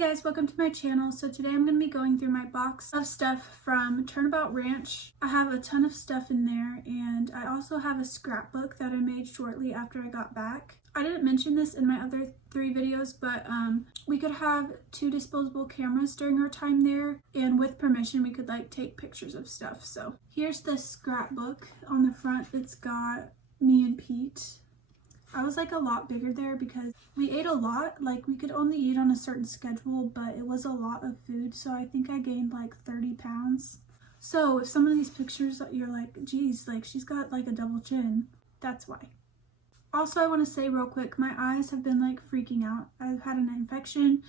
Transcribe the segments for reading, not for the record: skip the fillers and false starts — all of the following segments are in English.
guys, welcome to my channel. So today I'm going to be going through my box of stuff from Turnabout Ranch. I have a ton of stuff in there, and I also have a scrapbook that I made shortly after I got back. I didn't mention this in my other 3 videos, but we could have 2 disposable cameras during our time there, and with permission we could like take pictures of stuff. So here's the scrapbook. On the front it's got me and Pete. I was like a lot bigger there because we ate a lot. Like we could only eat on a certain schedule, but it was a lot of food, so I think I gained like 30 pounds. So if some of these pictures you're like, geez, like she's got like a double chin, that's why. Also, I want to say real quick, my eyes have been like freaking out. I've had an infection.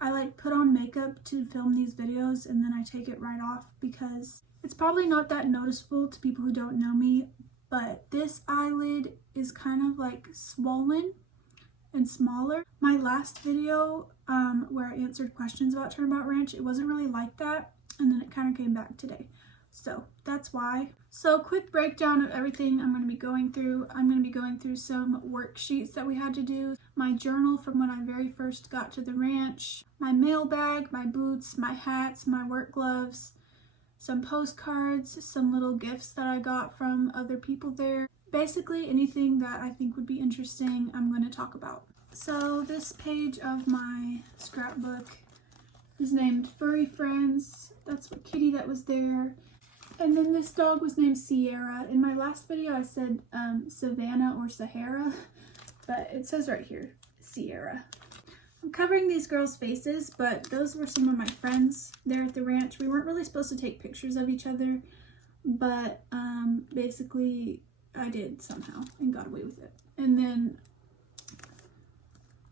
I like put on makeup to film these videos and then I take it right off because it's probably not that noticeable to people who don't know me, but this eyelid is kind of like swollen and smaller. My last video where I answered questions about Turnabout Ranch, it wasn't really like that, and then it kind of came back today. So that's why. So quick breakdown of everything I'm going to be going through. I'm going to be going through some worksheets that we had to do, my journal from when I very first got to the ranch, my mail bag, my boots, my hats, my work gloves, some postcards, some little gifts that I got from other people there. Basically anything that I think would be interesting, I'm going to talk about. So this page of my scrapbook is named Furry Friends. That's what kitty that was there. And then this dog was named Sierra. In my last video I said Savannah or Sahara, but it says right here, Sierra. I'm covering these girls' faces, but those were some of my friends there at the ranch. We weren't really supposed to take pictures of each other, but basically I did somehow and got away with it. And then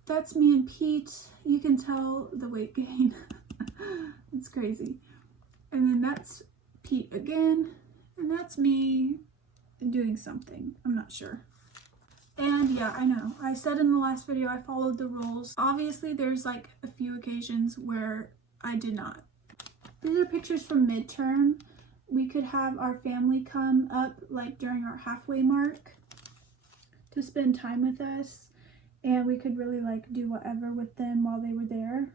that's me and Pete. You can tell the weight gain. It's crazy. And then that's Pete again, and that's me doing something. I'm not sure. And yeah, I know. I said in the last video I followed the rules. Obviously, there's like a few occasions where I did not. These are pictures from midterm. We could have our family come up like during our halfway mark to spend time with us, and we could really like do whatever with them while they were there.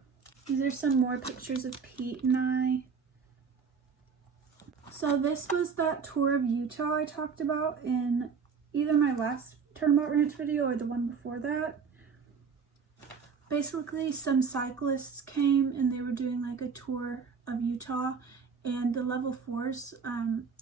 These are some more pictures of Pete and I. So this was that tour of Utah I talked about in either my last Turnabout Ranch video or the one before that. Basically, some cyclists came and they were doing like a tour of Utah, and the level 4s,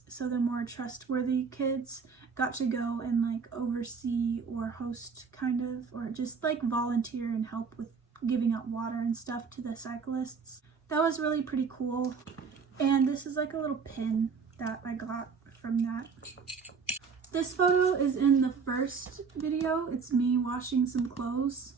so the more trustworthy kids, got to go and like oversee or host kind of, or just like volunteer and help with giving out water and stuff to the cyclists. That was really pretty cool. And this is like a little pin that I got from that. This photo is in the first video. It's me washing some clothes.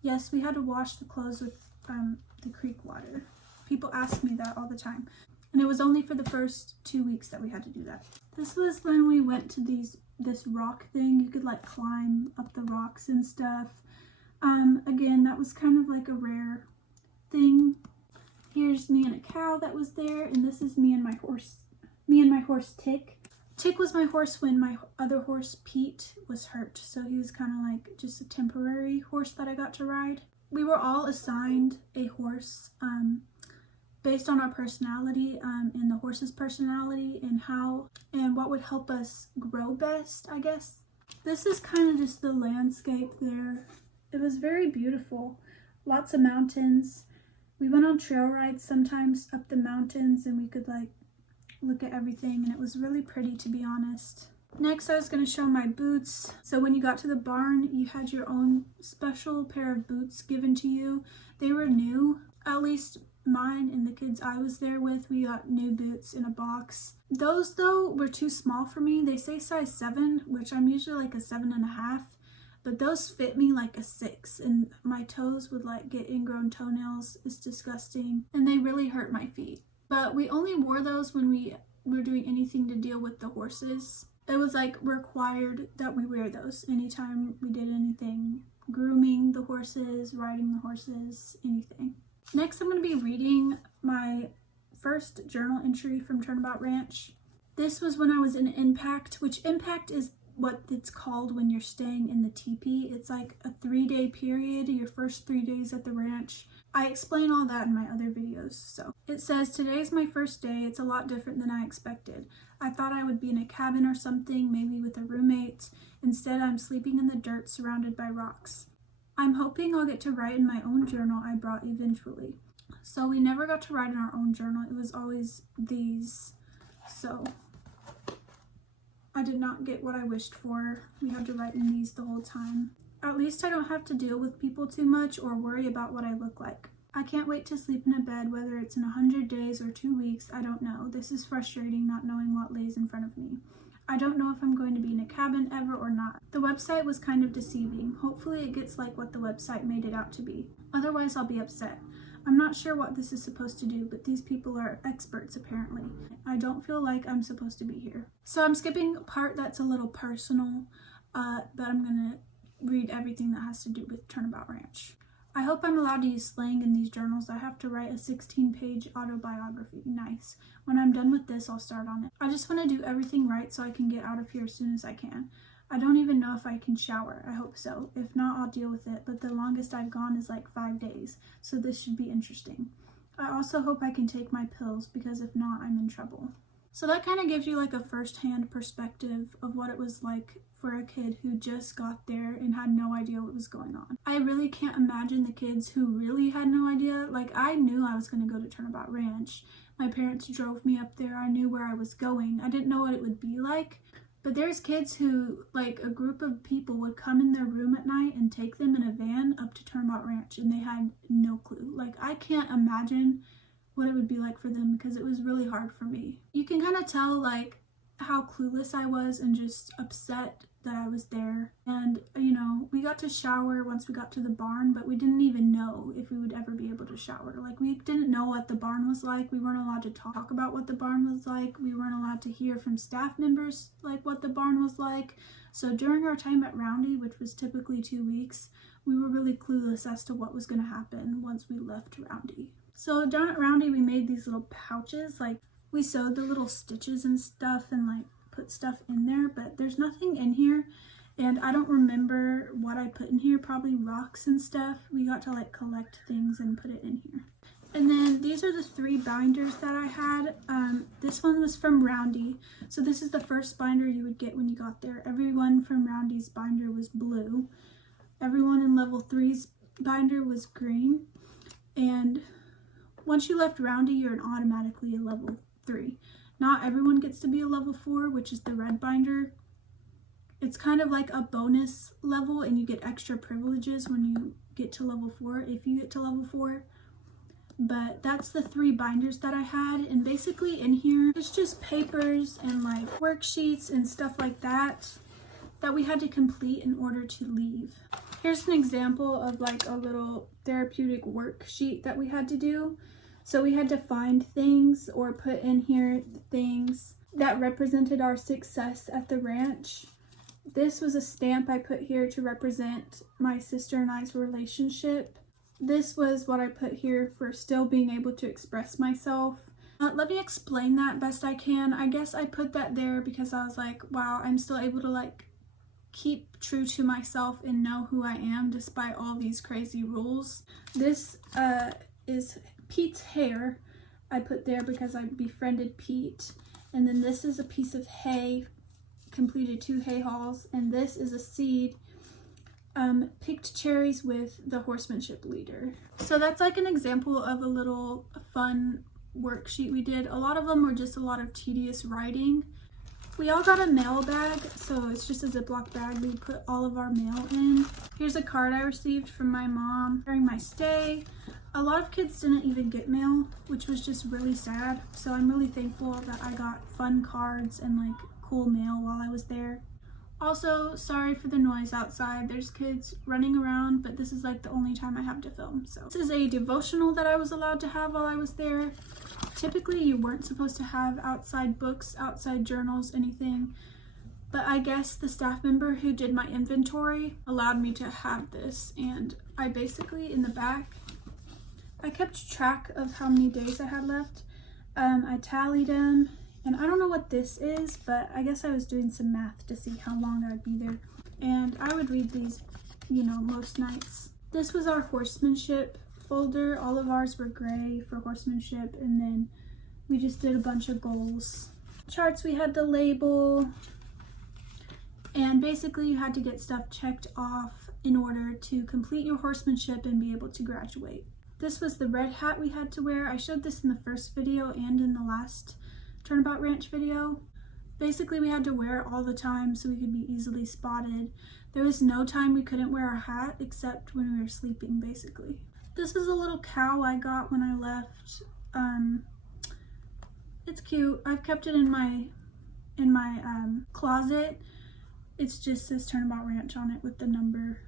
Yes, we had to wash the clothes with the creek water. People ask me that all the time. And it was only for the first 2 weeks that we had to do that. This was when we went to this rock thing. You could like climb up the rocks and stuff. Again, that was kind of like a rare thing. Here's me and a cow that was there, and this is me and my horse Tick. Tick was my horse when my other horse Pete was hurt, so he was kind of like just a temporary horse that I got to ride. We were all assigned a horse based on our personality and the horse's personality and what would help us grow best, I guess. This is kind of just the landscape there. It was very beautiful. Lots of mountains. We went on trail rides sometimes up the mountains, and we could like look at everything, and it was really pretty, to be honest. Next, I was going to show my boots. So when you got to the barn, you had your own special pair of boots given to you. They were new, at least mine and the kids I was there with. We got new boots in a box. Those though were too small for me. They say size 7, which I'm usually like a 7.5. But those fit me like a 6, and my toes would like get ingrown toenails. It's disgusting, and they really hurt my feet. But we only wore those when we were doing anything to deal with the horses. It was like required that we wear those anytime we did anything, grooming the horses, riding the horses, anything. Next, I'm going to be reading my first journal entry from Turnabout Ranch. This was when I was in Impact, which Impact is what it's called when you're staying in the teepee. It's like a 3-day period, your first 3 days at the ranch. I explain all that in my other videos. So it says, today's my first day. It's a lot different than I expected. I thought I would be in a cabin or something, maybe with a roommate. Instead, I'm sleeping in the dirt surrounded by rocks. I'm hoping I'll get to write in my own journal I brought eventually. So we never got to write in our own journal. It was always these. So I did not get what I wished for. We had to write in these the whole time. At least I don't have to deal with people too much or worry about what I look like. I can't wait to sleep in a bed, whether it's in 100 days or 2 weeks, I don't know. This is frustrating not knowing what lays in front of me. I don't know if I'm going to be in a cabin ever or not. The website was kind of deceiving. Hopefully it gets like what the website made it out to be. Otherwise I'll be upset. I'm not sure what this is supposed to do, but these people are experts apparently. I don't feel like I'm supposed to be here. So I'm skipping a part that's a little personal, but I'm gonna read everything that has to do with Turnabout Ranch. I hope I'm allowed to use slang in these journals. I have to write a 16-page autobiography. Nice. When I'm done with this, I'll start on it. I just want to do everything right so I can get out of here as soon as I can. I don't even know if I can shower. I hope so. If not, I'll deal with it, but the longest I've gone is like 5 days, so this should be interesting. I also hope I can take my pills, because if not, I'm in trouble. So that kind of gives you like a first-hand perspective of what it was like for a kid who just got there and had no idea what was going on. I really can't imagine the kids who really had no idea. Like, I knew I was going to go to Turnabout Ranch. My parents drove me up there. I knew where I was going. I didn't know what it would be like. But there's kids who, like, a group of people would come in their room at night and take them in a van up to Turnabout Ranch, and they had no clue. Like, I can't imagine what it would be like for them, because it was really hard for me. You can kind of tell, like, how clueless I was and just upset that I was there. And, you know, we got to shower once we got to the barn, but we didn't even know if we would ever be able to shower. Like, we didn't know what the barn was like. We weren't allowed to talk about what the barn was like. We weren't allowed to hear from staff members, like, what the barn was like. So during our time at Roundy, which was typically 2 weeks, we were really clueless as to what was going to happen once we left Roundy. So down at Roundy, we made these little pouches. Like, we sewed the little stitches and stuff and, like, put stuff in there, but there's nothing in here, and I don't remember what I put in here. Probably rocks and stuff. We got to, like, collect things and put it in here. And then these are the 3 binders that I had. This one was from Roundy. So this is the first binder you would get when you got there. Everyone from Roundy's binder was blue. Everyone in level 3's binder was green. And once you left Roundy, you're automatically a level 3. Not everyone gets to be a level 4, which is the red binder. It's kind of like a bonus level, and you get extra privileges when you get to level 4, if you get to level 4. But that's the 3 binders that I had, and basically in here, it's just papers and like worksheets and stuff like that we had to complete in order to leave. Here's an example of like a little therapeutic worksheet that we had to do. So we had to find things or put in here things that represented our success at the ranch. This was a stamp I put here to represent my sister and I's relationship. This was what I put here for still being able to express myself. Let me explain that best I can. I guess I put that there because I was like, wow, I'm still able to like keep true to myself and know who I am despite all these crazy rules. This is Pete's hair. I put there because I befriended Pete. And then this is a piece of hay, completed 2 hay hauls, and this is a seed, picked cherries with the horsemanship leader. So that's like an example of a little fun worksheet we did. A lot of them were just a lot of tedious writing. We all got a mail bag, so it's just a Ziploc bag we put all of our mail in. Here's a card I received from my mom during my stay. A lot of kids didn't even get mail, which was just really sad. So I'm really thankful that I got fun cards and like cool mail while I was there. Also, sorry for the noise outside. There's kids running around, but this is like the only time I have to film. So this is a devotional that I was allowed to have while I was there. Typically, you weren't supposed to have outside books, outside journals, anything. But I guess the staff member who did my inventory allowed me to have this. And I basically, in the back, I kept track of how many days I had left. I tallied them, And I don't know what this is, but I guess I was doing some math to see how long I'd be there. And I would read these, you know, most nights. This was our horsemanship folder. All of ours were gray for horsemanship, and then we just did a bunch of goals. Charts we had to label, and basically you had to get stuff checked off in order to complete your horsemanship and be able to graduate. This was the red hat we had to wear. I showed this in the first video and in the last Turnabout Ranch video. Basically, we had to wear it all the time so we could be easily spotted. There was no time we couldn't wear a hat except when we were sleeping, basically. This is a little cow I got when I left. It's cute. I've kept it in my closet. It's just says Turnabout Ranch on it with the number.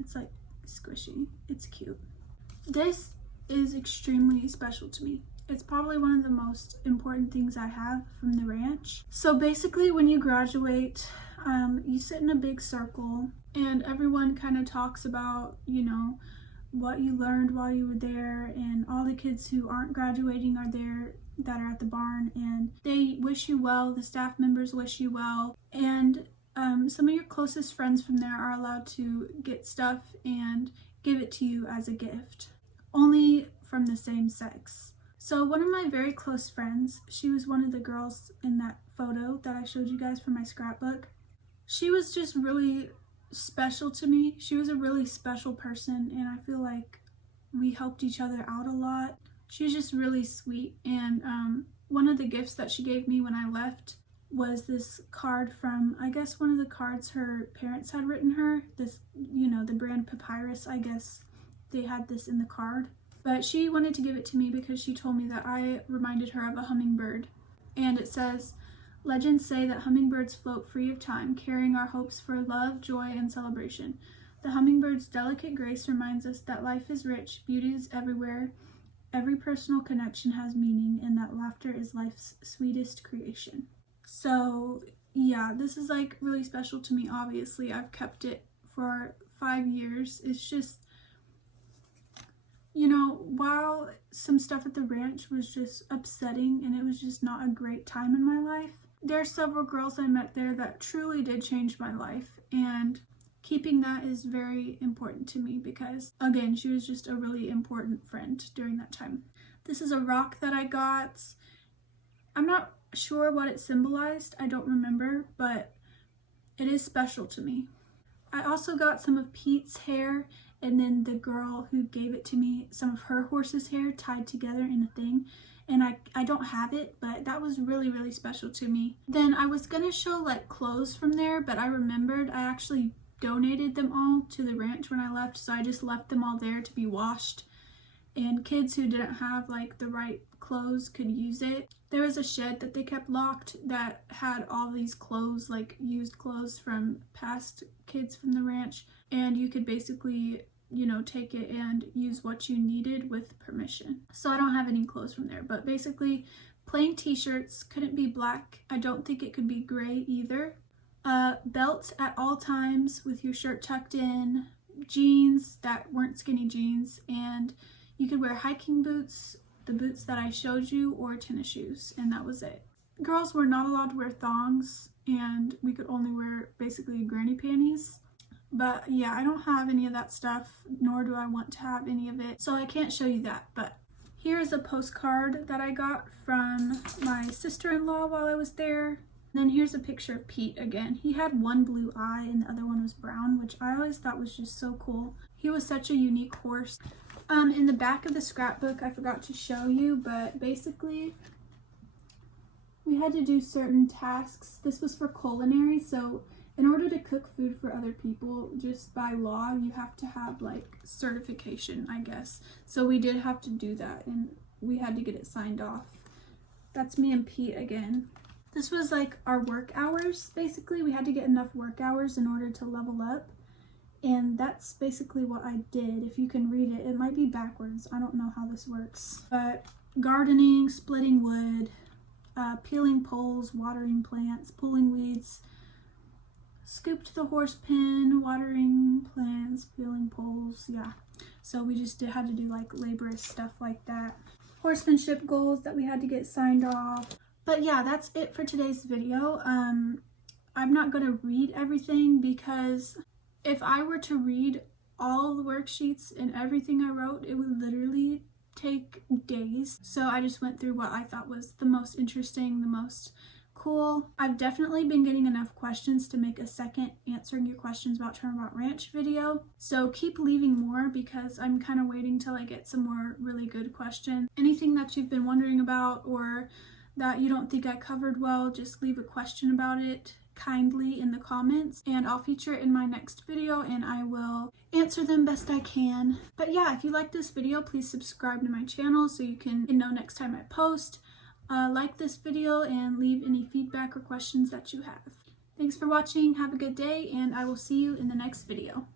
It's like squishy. It's cute. This is extremely special to me. It's probably one of the most important things I have from the ranch. So basically when you graduate, you sit in a big circle and everyone kind of talks about, you know, what you learned while you were there, and all the kids who aren't graduating are there that are at the barn, and they wish you well, the staff members wish you well, and some of your closest friends from there are allowed to get stuff and give it to you as a gift, only from the same sex. So one of my very close friends, she was one of the girls in that photo that I showed you guys from my scrapbook. She was just really special to me. She was a really special person, and I feel like we helped each other out a lot. She was just really sweet, and one of the gifts that she gave me when I left was this card from, I guess, one of the cards her parents had written her. This, you know, the brand Papyrus, I guess they had this in the card. But she wanted to give it to me because she told me that I reminded her of a hummingbird. And it says, "Legends say that hummingbirds float free of time, carrying our hopes for love, joy, and celebration. The hummingbird's delicate grace reminds us that life is rich, beauty is everywhere, every personal connection has meaning, and that laughter is life's sweetest creation." So yeah, this is like really special to me. Obviously, I've kept it for 5 years. It's just, you know, while some stuff at the ranch was just upsetting and it was just not a great time in my life, there are several girls I met there that truly did change my life, and keeping that is very important to me because, again, she was just a really important friend during that time. This is a rock that I got. I'm not sure what it symbolized, I don't remember, but it is special to me. I also got some of Pete's hair, and then the girl who gave it to me, some of her horse's hair tied together in a thing, and I don't have it, but that was really, really special to me. Then I was gonna show like clothes from there, but I remembered I actually donated them all to the ranch when I left, so I just left them all there to be washed, and kids who didn't have like the right clothes could use it. There was a shed that they kept locked that had all these clothes, like used clothes from past kids from the ranch, and you could basically, you know, take it and use what you needed with permission. So I don't have any clothes from there, but basically plain t-shirts, couldn't be black. I don't think it could be gray either. Belts at all times with your shirt tucked in, jeans that weren't skinny jeans, and you could wear hiking boots, the boots that I showed you, or tennis shoes, and that was it. Girls were not allowed to wear thongs, and we could only wear basically granny panties. But yeah, I don't have any of that stuff, nor do I want to have any of it, so I can't show you that. But here is a postcard that I got from my sister-in-law while I was there. Then here's a picture of Pete again. He had one blue eye and the other one was brown, which I always thought was just so cool. He was such a unique horse. In the back of the scrapbook, I forgot to show you, but basically we had to do certain tasks. This was for culinary, so in order to cook food for other people, just by law, you have to have like certification, I guess. So we did have to do that, and we had to get it signed off. That's me and Pete again. This was like our work hours, basically. We had to get enough work hours in order to level up. And that's basically what I did. If you can read it, it might be backwards. I don't know how this works. But gardening, splitting wood, peeling poles, watering plants, pulling weeds, scooped the horse pen, watering plants, peeling poles, yeah. So we just had to do like laborious stuff like that. Horsemanship goals that we had to get signed off. But yeah, that's it for today's video. I'm not going to read everything because if I were to read all the worksheets and everything I wrote, it would literally take days. So I just went through what I thought was the most interesting, the most cool. I've definitely been getting enough questions to make a second answering your questions about Turnabout Ranch video. So keep leaving more because I'm kind of waiting till I get some more really good questions. Anything that you've been wondering about or that you don't think I covered well, just leave a question about it kindly in the comments and I'll feature it in my next video and I will answer them best I can. But yeah, if you like this video, please subscribe to my channel so you can know next time I post. Like this video and leave any feedback or questions that you have. Thanks for watching, have a good day, and I will see you in the next video.